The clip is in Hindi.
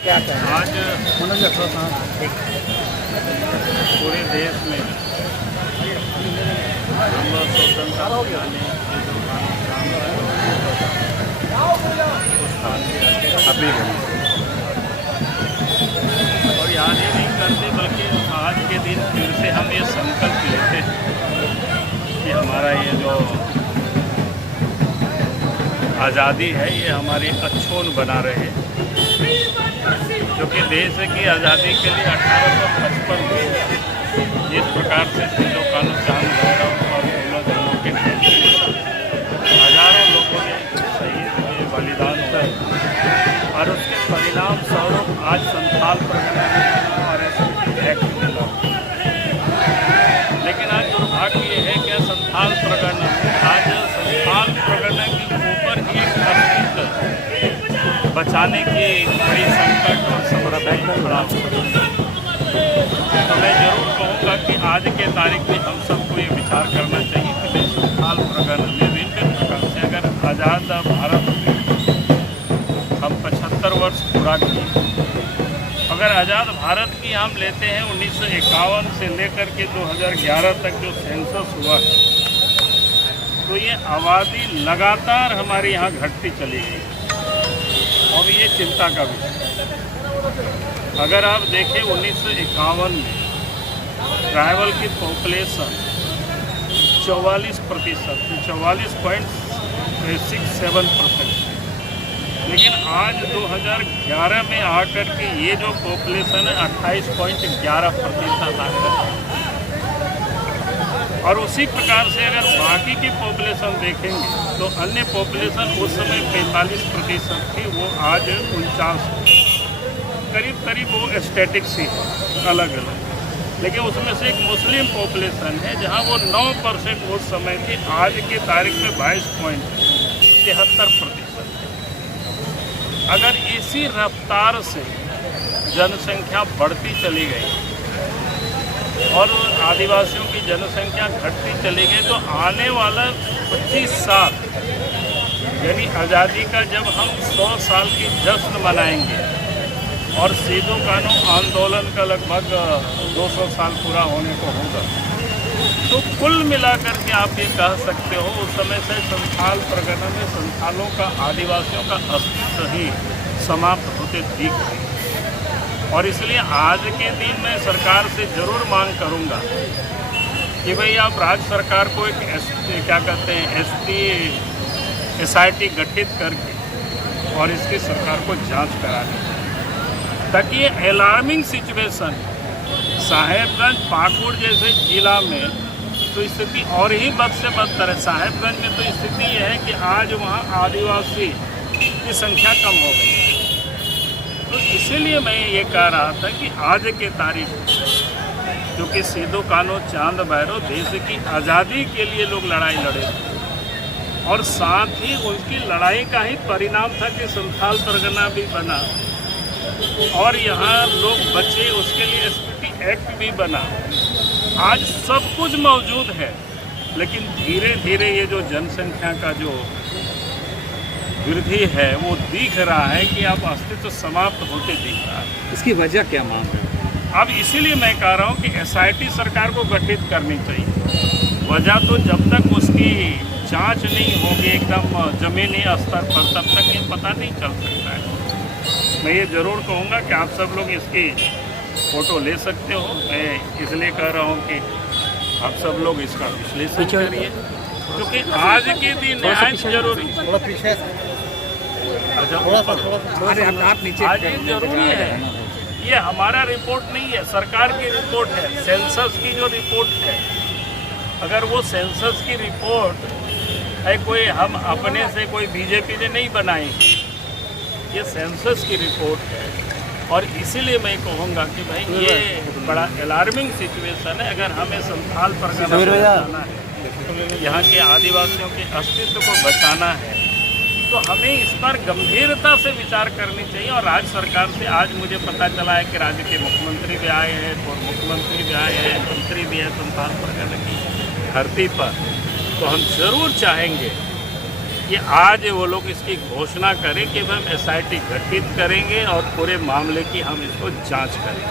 क्या कहें आज पूरे देश में हम लोग स्वतंत्रता सेनानी के जो अभी और याद ही नहीं करते, बल्कि आज के दिन फिर से हम ये संकल्प लेते हैं कि हमारा ये जो आज़ादी है ये हमारी अक्षुण्ण बना रहे, क्योंकि देश की आज़ादी के लिए 1855 में जिस प्रकार से सिद्धो कान्हू चांद भैरव और फूलो दोनों के हजारों लोगों ने शहीद हुए, बलिदान हुए, और उसके परिणाम स्वरूप आज संथाल परगना और एक्ट मिला। लेकिन आज दुर्भाग्य ये है कि संथाल परगना आज संथाल परगना के ऊपर ही एक अस्तित्व बचाने की बड़ी संकट और समर्था खड़ा हुआ। तो मैं जरूर कहूँगा कि आज के तारीख में हम सबको ये विचार करना चाहिए कि संथाल परगना में विभिन्न प्रकार से अगर आज़ाद भारत हम 75 वर्ष पूरा किए, अगर आज़ाद भारत की हम लेते हैं 1951 से लेकर के 2011 तक जो सेंसस हुआ है, तो ये आबादी लगातार हमारे यहाँ घटती चली गई और ये चिंता का विषय। अगर आप देखें 1951 में ट्राइबल की पॉपुलेशन 44%, 44.67%, लेकिन आज 2011 में आकर के ये जो पॉपुलेशन है 28.11% आकर, और उसी प्रकार से अगर बाकी की पॉपुलेशन देखेंगे तो अन्य पॉपुलेशन उस समय 45% थी, वो आज 49, करीब वो स्टैटिक्स ही अलग अलग। लेकिन उसमें से एक मुस्लिम पॉपुलेशन है जहां वो 9% उस समय थी, आज के तारीख में 22.73%। अगर इसी रफ्तार से जनसंख्या बढ़ती चली गई और आदिवासियों की जनसंख्या घटती चली गई, तो आने वाला 25 साल यानी आज़ादी का जब हम 100 साल की जश्न मनाएंगे और सिद्धो कान्हू आंदोलन का लगभग 200 साल पूरा होने को होगा, तो कुल मिलाकर के आप ये कह सकते हो उस समय से संथाल परगना में संथालों का, आदिवासियों का अस्तित्व ही समाप्त होते दिख रही। और इसलिए आज के दिन मैं सरकार से ज़रूर मांग करूंगा कि भाई आप राज्य सरकार को एक SIT गठित करके और इसकी सरकार को जांच करानी, ताकि ये अलार्मिंग सिचुएशन साहेबगंज, पाकुड़ जैसे जिला में तो स्थिति और ही बद से बदतर है। साहेबगंज में तो स्थिति यह है कि आज वहाँ आदिवासी की संख्या कम हो गई। तो इसीलिए मैं ये कह रहा था कि आज के तारीख क्योंकि सिद्धो कान्हू चांद भैरव देश की आज़ादी के लिए लोग लड़ाई लड़े और साथ ही उनकी लड़ाई का ही परिणाम था कि संथाल परगना भी बना और यहाँ लोग बचे, उसके लिए SPT एक्ट भी बना। आज सब कुछ मौजूद है, लेकिन धीरे धीरे ये जो जनसंख्या का जो वृद्धि है वो दिख रहा है कि अब अस्तित्व समाप्त होते दिख रहा है। इसकी वजह क्या मांग है? अब इसीलिए मैं कह रहा हूँ कि SIT सरकार को गठित करनी चाहिए। वजह तो जब तक उसकी जांच नहीं होगी एकदम ज़मीनी स्तर पर, तब तक ये पता नहीं चल सकता है। मैं ये ज़रूर कहूँगा कि आप सब लोग इसकी फ़ोटो ले सकते हो। मैं इसलिए कह रहा हूँ कि आप सब लोग इसका विश्लेषण करिए, क्योंकि आज के दिन आज जरूरी आप नीचे आज ये जरूरी है। ये हमारा रिपोर्ट नहीं है, सरकार की रिपोर्ट है, सेंसस की जो रिपोर्ट है। अगर वो सेंसस की रिपोर्ट है कोई हम अपने से कोई बीजेपी ने नहीं बनाई, ये सेंसस की रिपोर्ट है। और इसीलिए मैं कहूँगा कि भाई ये बड़ा अलार्मिंग सिचुएशन है। अगर हमें संथाल परगना बचाना है, यहाँ के आदिवासियों के अस्तित्व को बचाना है, तो हमें इस पर गंभीरता से विचार करनी चाहिए। और राज्य सरकार से आज मुझे पता चला है कि राज्य के मुख्यमंत्री भी आए हैं, पूर्व मुख्यमंत्री भी आए हैं, मंत्री भी हैं संथाल परगना की धरती पर। तो हम जरूर चाहेंगे कि आज वो लोग इसकी घोषणा करें कि हम SIT गठित करेंगे और पूरे मामले की हम इसको जांच करेंगे।